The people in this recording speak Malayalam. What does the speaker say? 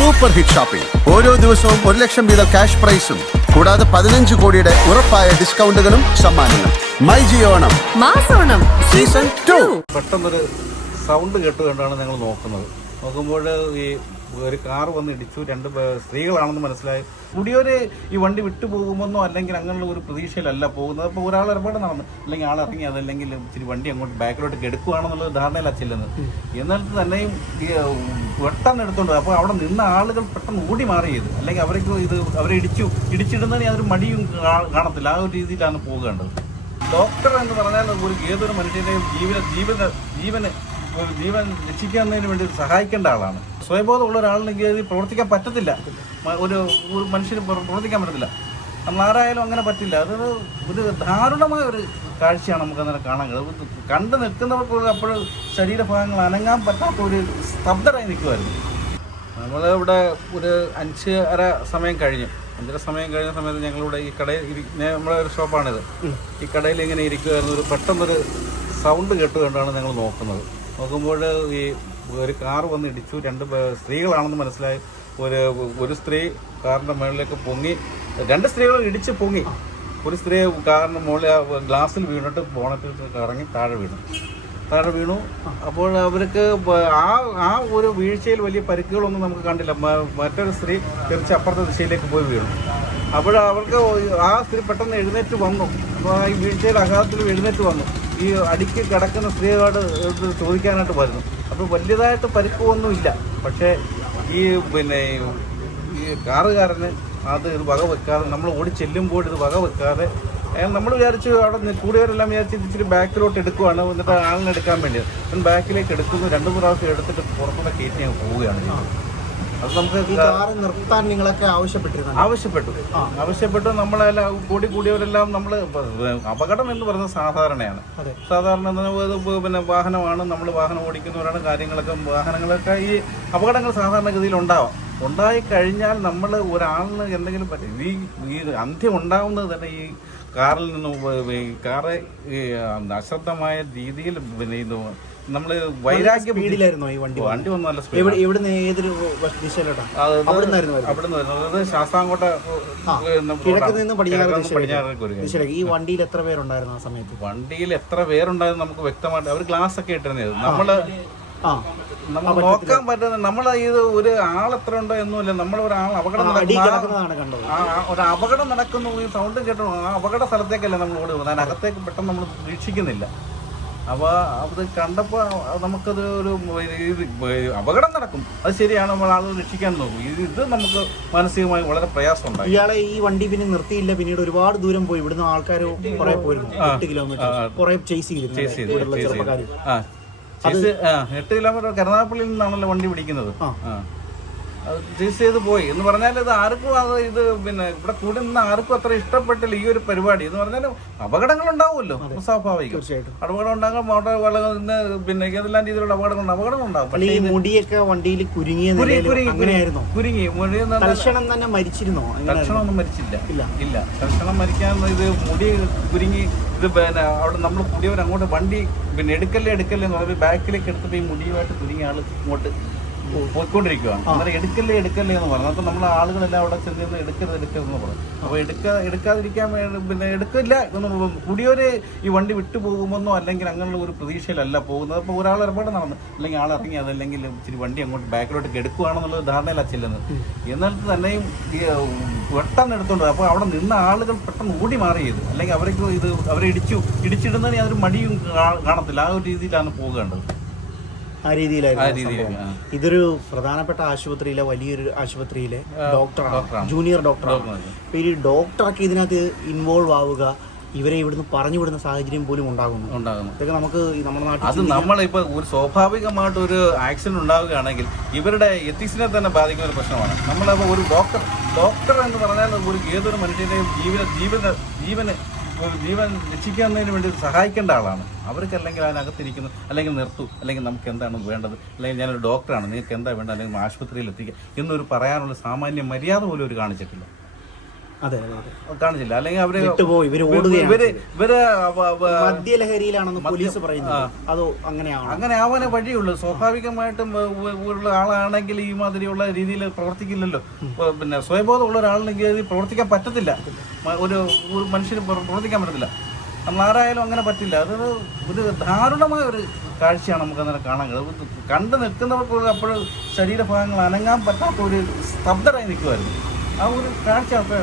സൂപ്പർ ഹിറ്റ് ഷോപ്പിംഗ് ഓരോ ദിവസവും ഒരു ലക്ഷം വീതം ക്യാഷ് പ്രൈസും കൂടാതെ പതിനഞ്ച് കോടിയുടെ ഉറപ്പായ ഡിസ്കൗണ്ടുകളും സമ്മാനങ്ങളും. മൈ ജിയോണം മാസോണം സീസൺ ടു. പെട്ടെന്നൊരു സൗണ്ട് കേട്ടുകൊണ്ടാണ് ഞങ്ങൾ നോക്കുന്നത്. നോക്കുമ്പോൾ ഈ ഒരു കാർ വന്ന് ഇടിച്ചു. രണ്ട് സ്ത്രീകളാണെന്ന് മനസ്സിലായി. കുടിയൊരു ഈ വണ്ടി വിട്ടുപോകുമെന്നോ അല്ലെങ്കിൽ അങ്ങനെയുള്ള ഒരു പ്രതീക്ഷയിലല്ല പോകുന്നത്. അപ്പോൾ ഒരാൾ ഒരുപാട് നടന്നു അല്ലെങ്കിൽ ആൾ ഇറങ്ങി അതല്ലെങ്കിൽ ഇച്ചിരി വണ്ടി അങ്ങോട്ട് ബാക്കിലോട്ട് എടുക്കുകയാണെന്നുള്ള ധാരണയിലാണ് ചെല്ലുന്നത്. എന്നാൽ തന്നെയും പെട്ടെന്ന് എടുത്തോണ്ട് അപ്പോൾ അവിടെ നിന്ന ആളുകൾ പെട്ടെന്ന് ഓടി മാറിയത് അല്ലെങ്കിൽ അവർക്ക് ഇത് അവരെ ഇടിച്ചു. ഇടിച്ചിടുന്നതിന് അതൊരു മടിയും കാണത്തില്ല. ആ ഒരു രീതിയിലാണ് പോകേണ്ടത്. ഡോക്ടർ എന്ന് പറഞ്ഞാൽ ഒരു ഏതൊരു മനുഷ്യന്റെയും ജീവന ജീവന ജീവന് ജീവൻ രക്ഷിക്കുന്നതിന് വേണ്ടി സഹായിക്കേണ്ട ആളാണ്. സ്വയബോധമുള്ള ഒരാളിനെങ്കിൽ ഇത് പ്രവർത്തിക്കാൻ പറ്റത്തില്ല. ഒരു ഒരു മനുഷ്യന് പ്രവർത്തിക്കാൻ പറ്റത്തില്ല. നമ്മൾ ആരായാലും അങ്ങനെ പറ്റില്ല. അതൊരു ഒരു ദാരുണമായ ഒരു കാഴ്ചയാണ് നമുക്ക് അങ്ങനെ കാണാൻ കഴിയുന്നത്. കണ്ടു നിൽക്കുന്നവർക്ക് അപ്പോൾ ശരീരഭാഗങ്ങൾ അനങ്ങാൻ പറ്റാത്ത ഒരു സ്തബ്ധരായി നിൽക്കുമായിരുന്നു നമ്മൾ ഇവിടെ ഒരു അഞ്ച് അര സമയം കഴിഞ്ഞു. അഞ്ചര സമയം കഴിഞ്ഞ സമയത്ത് ഞങ്ങളിവിടെ ഈ കടയിൽ നമ്മളെ ഒരു ഷോപ്പാണിത്. ഈ കടയിൽ ഇങ്ങനെ ഇരിക്കുമായിരുന്നു ഒരു പെട്ടെന്നൊരു സൗണ്ട് കേട്ടുകൊണ്ടാണ് ഞങ്ങൾ നോക്കുന്നത്. നോക്കുമ്പോൾ ഈ ഒരു കാർ വന്ന് ഇടിച്ചു. രണ്ട് സ്ത്രീകളാണെന്ന് മനസ്സിലായി. ഒരു ഒരു സ്ത്രീ കാറിന്റെ മുകളിലേക്ക് പൊങ്ങി. രണ്ട് സ്ത്രീകൾ ഇടിച്ച് പൊങ്ങി. ഒരു സ്ത്രീ കാറിന്റെ മുകളിൽ ഗ്ലാസ്സിൽ വീണിട്ട് ബോണറ്റിൽ കറങ്ങി താഴെ വീണു. താഴെ വീണു. അപ്പോൾ അവർക്ക് ആ ആ ഒരു വീഴ്ചയിൽ വലിയ പരിക്കുകളൊന്നും നമുക്ക് കണ്ടില്ല. മറ്റൊരു സ്ത്രീ തിരിച്ച് അപ്പുറത്തെ ദിശയിലേക്ക് പോയി വീണു. അപ്പോൾ അവർക്ക് ആ സ്ത്രീ പെട്ടെന്ന് എഴുന്നേറ്റ് വന്നു. അപ്പോൾ ഈ വീഴ്ചയിൽ അഘാതത്തിൽ എഴുന്നേറ്റ് വന്നു. ഈ അടിക്ക് കിടക്കുന്ന സ്ത്രീയോട് ചോദിക്കാനായിട്ട് വരുന്നു. അപ്പോൾ വലിയതായിട്ട് പരിക്കുമൊന്നുമില്ല പക്ഷേ ഈ പിന്നെ ഈ കാറുകാരന് അത് ഇത് വക വെക്കാതെ നമ്മൾ ഓടി ചെല്ലുമ്പോൾ ഇത് വക വെക്കാതെ നമ്മൾ വിചാരിച്ചു അവിടെ കൂടിയവരെല്ലാം വിചാരിച്ച് ഇച്ചിരി ബാക്കിലോട്ട് എടുക്കുവാണ്. എന്നിട്ട് ആളിനെടുക്കാൻ വേണ്ടി. ബാക്കിലേക്ക് എടുക്കുന്നു. രണ്ടു പ്രാവശ്യം എടുത്തിട്ട് പുറത്തുള്ള കയറ്റി ഞാൻ പോവുകയാണ് അത് നമുക്ക് ഈ കാറ് നിർത്താൻ നിങ്ങളൊക്കെ ആവശ്യപ്പെട്ടിരുന്നു? ആവശ്യപ്പെട്ടു. ആവശ്യപ്പെട്ടു നമ്മളെല്ലാം കൂടി കൂടിയവരെല്ലാം നമ്മൾ അപകടം എന്ന് പറയുന്നത് സാധാരണയാണ്. സാധാരണ പിന്നെ വാഹനമാണ്. നമ്മൾ വാഹനം ഓടിക്കുന്നവരാണ് കാര്യങ്ങളൊക്കെ വാഹനങ്ങളൊക്കെ ഈ അപകടങ്ങൾ സാധാരണഗതിയിൽ ഉണ്ടാവാം. ഉണ്ടായി കഴിഞ്ഞാൽ നമ്മൾ ഒരാളിന് എന്തെങ്കിലും പറ്റും ഈ ഈ അന്ത്യം ഉണ്ടാവുന്നത് തന്നെ ഈ കാറിൽ നിന്നും കാറ് അശ്രദ്ധമായ രീതിയിൽ പിന്നെ ഇത് നമ്മൾ വൈരാഗ്യം സ്പീഡിലായിരുന്നോ ഈ വണ്ടി വണ്ടി നല്ല സ്പീഡ് എവിടെ എവിടുന്ന് ഏതൊരു വരുന്നത്? ശാസ്താംകോട്ട കിഴക്ക് നിന്ന് പടിഞ്ഞാറ് ഒരു ഈ വണ്ടിയിൽ എത്ര പേരുണ്ടായിരുന്നു ആ സമയത്ത്? വണ്ടിയിൽ എത്ര നമുക്ക് വ്യക്തമായിട്ട് അവർ ഗ്ലാസ് ഒക്കെ ഇട്ടിരുന്നത്. നമ്മൾ നമ്മൾ നോക്കാൻ പറ്റുന്ന നമ്മൾ ഇത് ഒരു ആൾ എത്ര ഉണ്ടോ എന്നുമില്ല നമ്മൾ ഒരാൾ അപകടം അടി നടക്കുന്ന ഒരു അപകടം നടക്കുന്നു ഈ സൗണ്ട് കേട്ടോ ആ അപകട സ്ഥലത്തേക്കല്ല നമ്മൾ ഓടുന്നത് അതിനകത്തേക്ക് പെട്ടെന്ന് നമ്മൾ വീക്ഷിക്കുന്നില്ല. അപ്പോൾ അത് കണ്ടപ്പോൾ നമുക്കത് ഒരു ഇത് അപകടം നടക്കും. അത് ശരിയാണ് നമ്മൾ ആളുകൾ രക്ഷിക്കാൻ നോക്കും. ഇത് ഇത് നമുക്ക് മാനസികമായി വളരെ പ്രയാസം ഉണ്ട് ഇയാളെ ഈ വണ്ടി പിന്നെ നിർത്തിയില്ല പിന്നീട് ഒരുപാട് ദൂരം പോയി. ഇവിടുന്ന് ആൾക്കാർ കുറെ പോയിരുന്നു. എട്ട് കിലോമീറ്റർ കുറെ ചേസ് ചെയ്ത് ചെറുപ്പക്കാർ എട്ട് കിലോമീറ്റർ കരുനാഗപ്പള്ളിയിൽ നിന്നാണല്ലോ വണ്ടി പിടിക്കുന്നത്. ചേസ് ചെയ്ത് പോയി. എന്ന് പറഞ്ഞാൽ ഇത് ആർക്കും അത് ഇത് പിന്നെ ഇവിടെ കൂടി നിന്ന് ആർക്കും അത്ര ഇഷ്ടപ്പെട്ടില്ല ഈ ഒരു പരിപാടി. എന്ന് പറഞ്ഞാൽ അപകടങ്ങൾ ഉണ്ടാവുമല്ലോ സ്വാഭാവികം. അപകടം ഉണ്ടാകും മോട്ടോർ വളർന്ന് പിന്നെ ഏതെല്ലാം രീതിയിലുള്ള അപകടങ്ങൾ അപകടങ്ങൾ ഉണ്ടാവും ഈ മുടിയൊക്കെ വണ്ടിയിൽ കുരുങ്ങിയ കുരുങ്ങി മുടി പറഞ്ഞാൽ തൽക്ഷണം തന്നെ മരിച്ചിരുന്നോ? അങ്ങനെ തൽക്ഷണമൊന്നും മരിച്ചില്ല. ഇല്ല. ഇല്ല. തൽക്ഷണം മരിക്കാൻ ഇത് മുടി കുരുങ്ങി ഇത് പിന്നെ അവിടെ നമ്മൾ കൂടിയവർ അങ്ങോട്ട് വണ്ടി പിന്നെ എടുക്കല്ലേ എടുക്കല്ലേ എന്ന് പറഞ്ഞ് ബാക്കിലേക്ക് എടുത്തിട്ട് ഈ മുടിയുമായിട്ട് കുരുങ്ങിയ ആൾ ഇങ്ങോട്ട് പോയിക്കൊണ്ടിരിക്കുകയാണ് അന്നേരം എടുക്കല്ലേ എടുക്കല്ലേ എന്ന് പറഞ്ഞു. അപ്പം നമ്മൾ ആളുകളെല്ലാം അവിടെ ചെന്ന് നിന്ന് എടുക്കരുത് എടുക്കരുത് എന്ന് പറഞ്ഞു അപ്പോൾ എടുക്കാ എടുക്കാതിരിക്കാൻ വേണ്ടി പിന്നെ എടുക്കില്ല എന്ന് കൂടിയവര് ഈ വണ്ടി വിട്ടു പോകുമെന്നോ അല്ലെങ്കിൽ അങ്ങനെയുള്ള ഒരു പ്രതീക്ഷയിലല്ല പോകുന്നത്. അപ്പോൾ ഒരാൾ ഇടപാട് നടന്നു അല്ലെങ്കിൽ ആൾ ഇറങ്ങി അതല്ലെങ്കിൽ ഇച്ചിരി വണ്ടി അങ്ങോട്ട് ബാക്കിലോട്ട് എടുക്കുകയാണെന്നുള്ള ധാരണയിലാണ് ചെല്ലുന്നത്. എന്നാൽ തന്നെയും പെട്ടെന്ന് എടുത്തോണ്ട് അപ്പോൾ അവിടെ നിന്ന ആളുകൾ പെട്ടെന്ന് ഓടി മാറി ചെയ്തു. അല്ലെങ്കിൽ അവർക്ക് ഇത് അവരെ ഇടിച്ചു ഇടിച്ചിടുന്നതിന് അതൊരു മടിയും കാണത്തില്ല. ആ ഒരു രീതിയിലാണ് പോകേണ്ടത്. ആ രീതിയിലായിരുന്നു. ഇതൊരു പ്രധാനപ്പെട്ട ആശുപത്രിയിലെ വലിയൊരു ആശുപത്രിയിലെ ഡോക്ടറാണ്. ജൂനിയർ ഡോക്ടറാണ്. അപ്പൊ ഈ ഡോക്ടറൊക്കെ ഇതിനകത്ത് ഇൻവോൾവ് ആവുക ഇവരെ ഇവിടുന്ന് പറഞ്ഞു വിടുന്ന സാഹചര്യം പോലും ഉണ്ടാകുന്നു. ഉണ്ടാകുന്നു. ഇതൊക്കെ നമുക്ക് നമ്മുടെ നാട്ടിൽ അത് നമ്മളിപ്പോൾ ഒരു സ്വാഭാവികമായിട്ട് ഒരു ആക്സിഡന്റ് ഉണ്ടാവുകയാണെങ്കിൽ ഇവരുടെ എത്തിക്സിനെ തന്നെ ബാധിക്കുന്ന ഒരു പ്രശ്നമാണ്. നമ്മളപ്പോൾ ഒരു ഡോക്ടർ ഡോക്ടർ എന്ന് പറഞ്ഞാൽ ഒരു ഏതൊരു മനുഷ്യന്റെയും ജീവന ജീവന ജീവന് ഒരു ജീവൻ രക്ഷിക്കുന്നതിന് വേണ്ടി സഹായിക്കേണ്ട ആളാണ്. അവർക്ക് അല്ലെങ്കിൽ അതിനകത്തിരിക്കുന്നു അല്ലെങ്കിൽ നിർത്തു അല്ലെങ്കിൽ നമുക്ക് എന്താണ് വേണ്ടത്? അല്ലെങ്കിൽ ഞാനൊരു ഡോക്ടറാണ് നിങ്ങൾക്ക് എന്താ വേണ്ടത്? അല്ലെങ്കിൽ ആശുപത്രിയിൽ എത്തിക്കുക എന്നൊരു പറയാനുള്ള സാമാന്യ മര്യാദ പോലും ഒരു കാണിച്ചിട്ടില്ല. കാണിച്ചില്ല. അല്ലെങ്കിൽ അവർ ഇവർ ഇവർ മദ്യലഹരിയിലാണെന്ന് പോലീസ് പറയുന്നത്. അതോ അങ്ങനെയാണ്? അങ്ങനെ ആവാനേ വഴിയുള്ളൂ. സ്വാഭാവികമായിട്ടും ഉള്ള ആളാണെങ്കിൽ ഈ മാതിരിയുള്ള രീതിയിൽ പ്രവർത്തിക്കില്ലല്ലോ. പിന്നെ സ്വയബോധമുള്ള ഒരാളാണെങ്കിൽ അത് പ്രവർത്തിക്കാൻ പറ്റത്തില്ല. ഒരു ഒരു മനുഷ്യന് പ്രവർത്തിക്കാൻ പറ്റത്തില്ല. നമ്മൾ ആരായാലും അങ്ങനെ പറ്റില്ല. അതൊരു ഒരു ദാരുണമായ ഒരു കാഴ്ചയാണ് നമുക്ക് അങ്ങനെ കാണാൻ കഴിയുന്നത്. കണ്ടു നിൽക്കുന്നവർക്ക് അപ്പോൾ ശരീരഭാഗങ്ങൾ അനങ്ങാൻ പറ്റാത്ത ഒരു സ്തബ്ധരായി നിൽക്കുമായിരുന്നു ആ ഒരു കാഴ്ച അപ്പോൾ